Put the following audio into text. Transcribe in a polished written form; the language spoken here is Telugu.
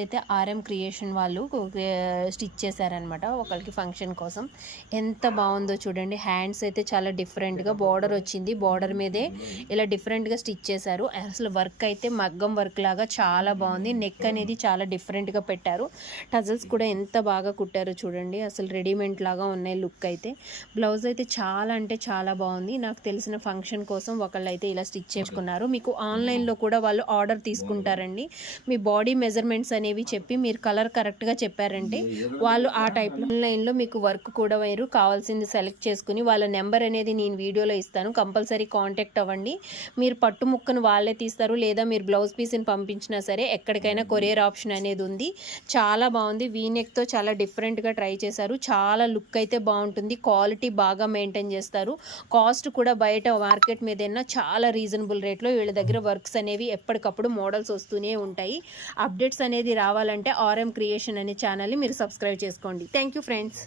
అయితే ఆర్ఎం క్రియేషన్ వాళ్ళు స్టిచ్ చేశారనమాట ఒకరికి ఫంక్షన్ కోసం. ఎంత బాగుందో చూడండి. హ్యాండ్స్ అయితే చాలా డిఫరెంట్గా బార్డర్ వచ్చింది, బార్డర్ మీదే ఇలా డిఫరెంట్గా స్టిచ్ చేశారు. అసలు వర్క్ అయితే మగ్గం వర్క్ లాగా చాలా బాగుంది. నెక్ అనేది చాలా డిఫరెంట్గా పెట్టారు. టజల్స్ కూడా ఎంత బాగా కుట్టారో చూడండి. అసలు రెడీమేడ్ లాగా ఉన్నాయి లుక్ అయితే. బ్లౌజ్ అయితే చాలా అంటే చాలా బాగుంది. నాకు తెలిసిన ఫంక్షన్ కోసం ఒకళ్ళు అయితే ఇలా స్టిచ్ చేసుకున్నారు. మీకు ఆన్లైన్లో కూడా వాళ్ళు ఆర్డర్ తీసుకుంటారండి. మీ బాడీ మెజర్మెంట్స్ అనేవి చెప్పి మీరు కలర్ కరెక్ట్గా చెప్పారంటే వాళ్ళు ఆ టైప్లో ఆన్లైన్లో మీకు వర్క్ కూడా వేరు కావాల్సింది సెలెక్ట్ చేసుకుని వాళ్ళ నెంబర్ అనేది నేను వీడియోలో ఇస్తాను, కంపల్సరీ కాంటాక్ట్ అవ్వండి. మీరు పట్టు ముక్కను వాళ్ళే తీస్తారు, లేదా మీరు బ్లౌజ్ పీస్ని పంపించినా సరే ఎక్కడికైనా కొరియర్ ఆప్షన్ అనేది ఉంది. చాలా బాగుంది. వీనెక్తో చాలా డిఫరెంట్గా ట్రై చేశారు. చాలా లుక్ అయితే బాగుంటుంది. క్వాలిటీ బాగా మెయింటైన్ చేస్తారు. కాస్ట్ కూడా బయట మార్కెట్ మీదైనా చాలా రీజనబుల్ రేట్లో వీళ్ళ దగ్గర వర్క్స్ అనేవి ఎప్పటికప్పుడు మోడల్స్ వస్తూనే ఉంటాయి. అప్డేట్స్ అనేది రావాలంటే ఆర్ఎం క్రియేషన్ అనే ఛానల్ని మీరు సబ్స్క్రైబ్ చేసుకోండి. Thank you friends.